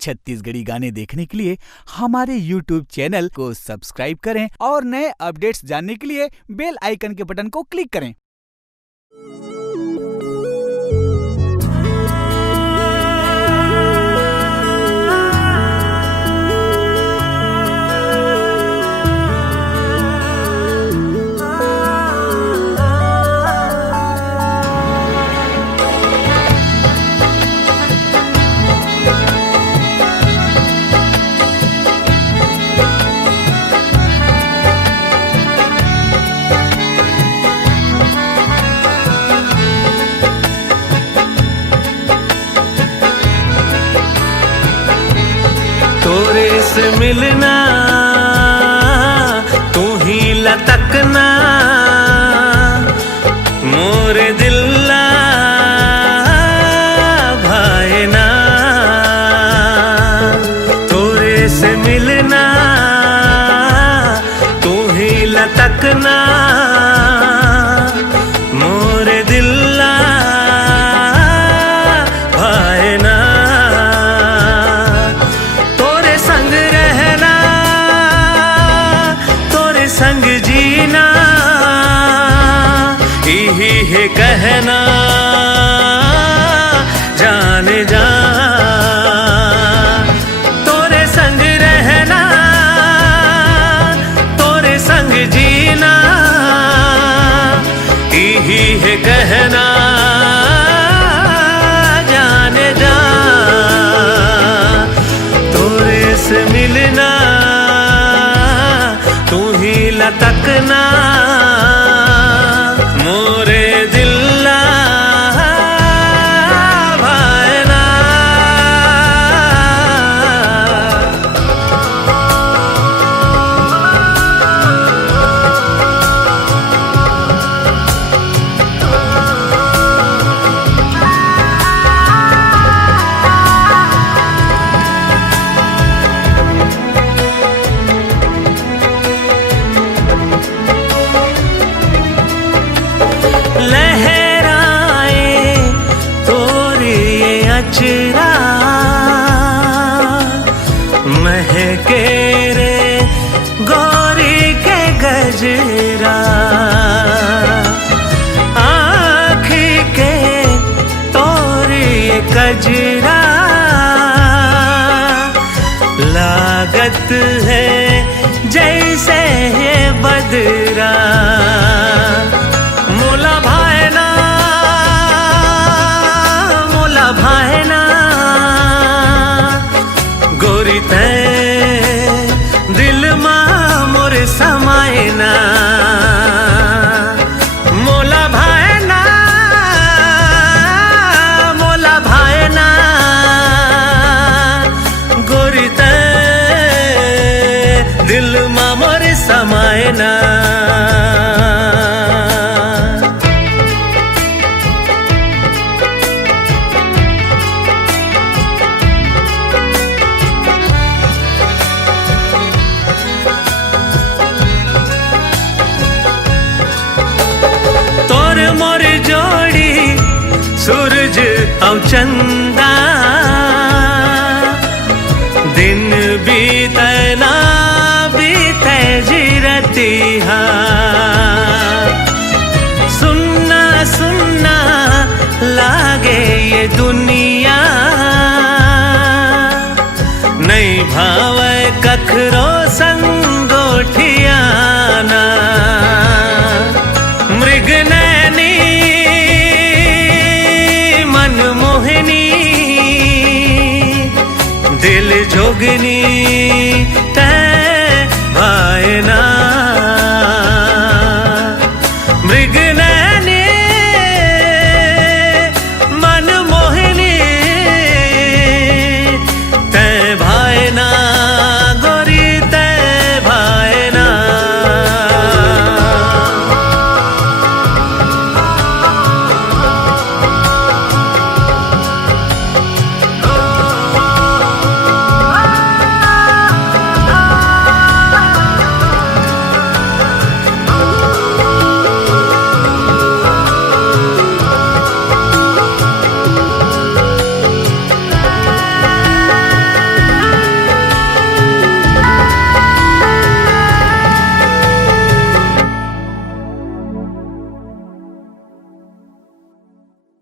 छत्तीसगढ़ी गाने देखने के लिए हमारे YouTube चैनल को सब्सक्राइब करें और नए अपडेट्स जानने के लिए बेल आइकन के बटन को क्लिक करें। तोरे से मिलना तू ही लटकना मोरे दिल्ला भाईना। तोरे से मिलना तू ही लटकना मोरे दिल्ला भाईना। संग जीना यही है कहना जाने जा। तोरे संग रहना तोरे संग जीना यही है कहना जाने जा। तोरे से मिलना तू ही लटकना मोरे दिल्ला भाईना। लहराए तोरे ये अचरा महके रे गौरी के गजरा। आँख के तोरे ये गजरा लागत है जैसे है बदरा। मोला भाईना मोला भाईना गोरी ते दिल मां मोर समायना। मोला भाईना मोला भाईना गोरी ते दिल मां मोर समायना। मोर जोड़ी सूरज और चंदा दिन बीते ना बीते जिरतिहा। सुनना सुनना लागे ये दुनिया नहीं भावे कखरो संगोठियाना। मृग नैनी मन मोहिनी दिल जोगनी तै भाईना।